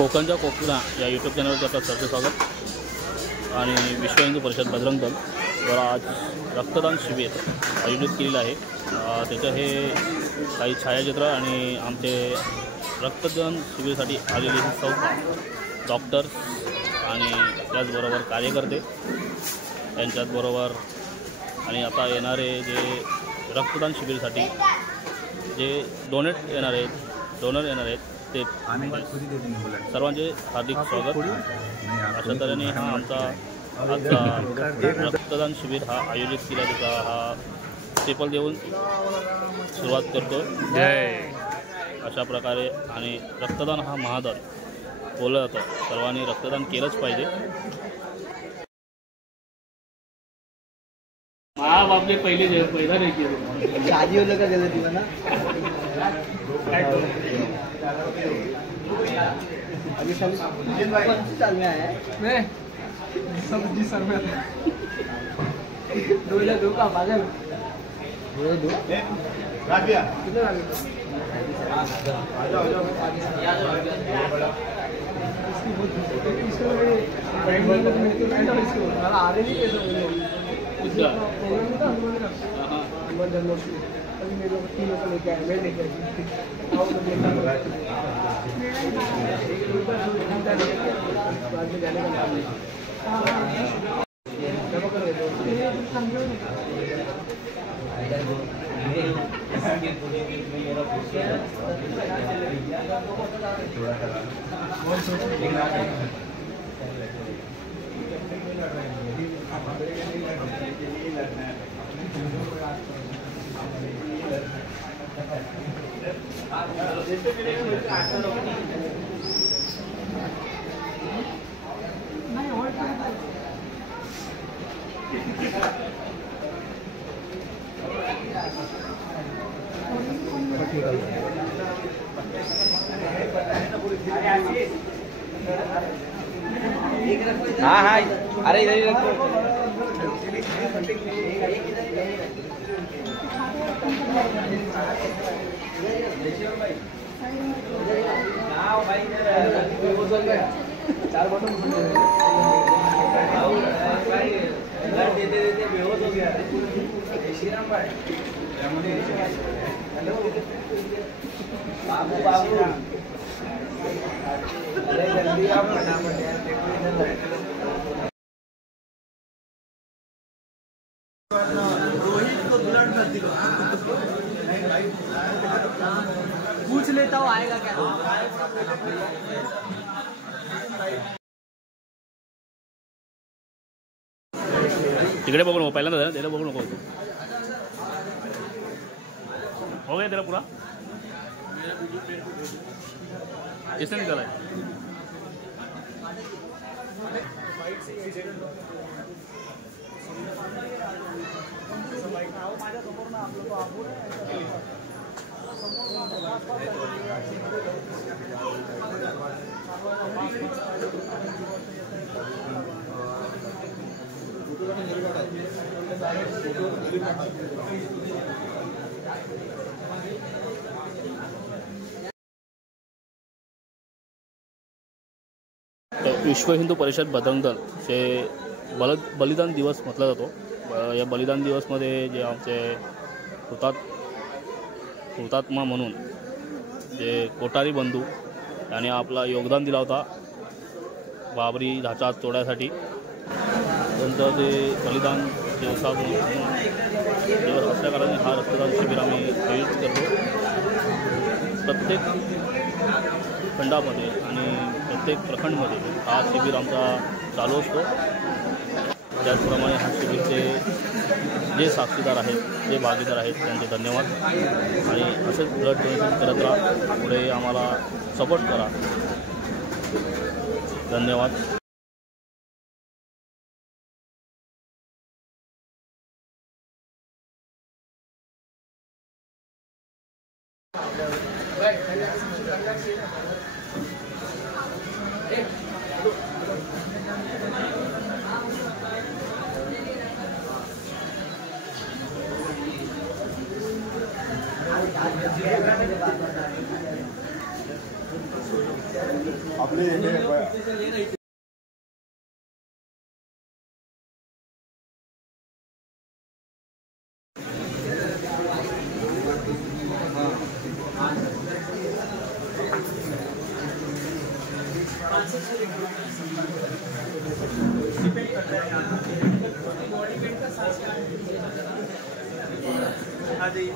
कोकणच्या कोकणा या यूट्यूब चॅनलवरती आपलं सरचे स्वागत। आणि विश्व हिंदू परिषद बजरंग दल द्वारा आज रक्तदान शिबिर आयोजित केलेलं आहे। त्याचं हे काही छायाचित्र आणि आमचे रक्तदान शिबिरासाठी आलेले सौ डॉक्टर्स आणि त्याचबरोबर कार्यकर्ते यांच्याबरोबर आणि आता येणारे जे रक्तदान शिबिरासाठी जे डोनर येणार आहेत ते सर्वांचे हार्दिक स्वागत। अशा तऱ्हेने हा आमचा आजचा रक्तदान शिबिर हा आयोजित केला, त्याचा हा स्टेपल देऊन सुरुवात करतो। जय अशा प्रकारे आणि रक्तदान हा महादान बोललं जातं, सर्वांनी रक्तदान केलंच पाहिजे। आप आपले पहिला नाही केलं शादी होलं का गेलं तिला ना अभी साल में आया है मैं सब्जी सर में दो का पागल दो राबिया कितने अभी मेरे को 3 लोग लेके आए, मैं लेके जाने का नाम हाँ हाँ अरे इधर ही रखो। चार बटन देते बेहोश हो गया श्रीराम भाई। हेलो बाबू बाबू अरे जल्दी आप फटाफट यार देखो इधर रोहित को ब्लड मत दिलो, पूछ लेता हूँ आएगा क्या। तिकडे बघू नको, पहिल्यांदा त्याला बघू नको। हो गया तेरा पूरा इसने निकाला है। विश्व हिंदू परिषद बजरंग दल चे बलिदान दिवस म्हटला जातो। या बलिदान दिवसमध्ये जे आमचे हुतात्मा म्हणून जे कोठारी बंधू यांनी आपला योगदान दिला होता बाबरी ढाचा तोडण्यासाठी, त्यांचं ते बलिदान दिवस असल्या कारणाने हा रक्तदान शिबिर आम्ही आयोजित करतो। प्रत्येक खंडामध्ये आणि प्रत्येक प्रखंडमध्ये हा शिबिर आमचा चालू असतो। त्याचप्रमाणे हा शिबिरचे जे साक्षीदार आहेत, जे भागीदार आहेत, त्यांचे धन्यवाद। आणि असेच ब्लड डोनेशन करत राहा, पुढे आम्हाला सपोर्ट करा। धन्यवाद। आपले हे हाँ जी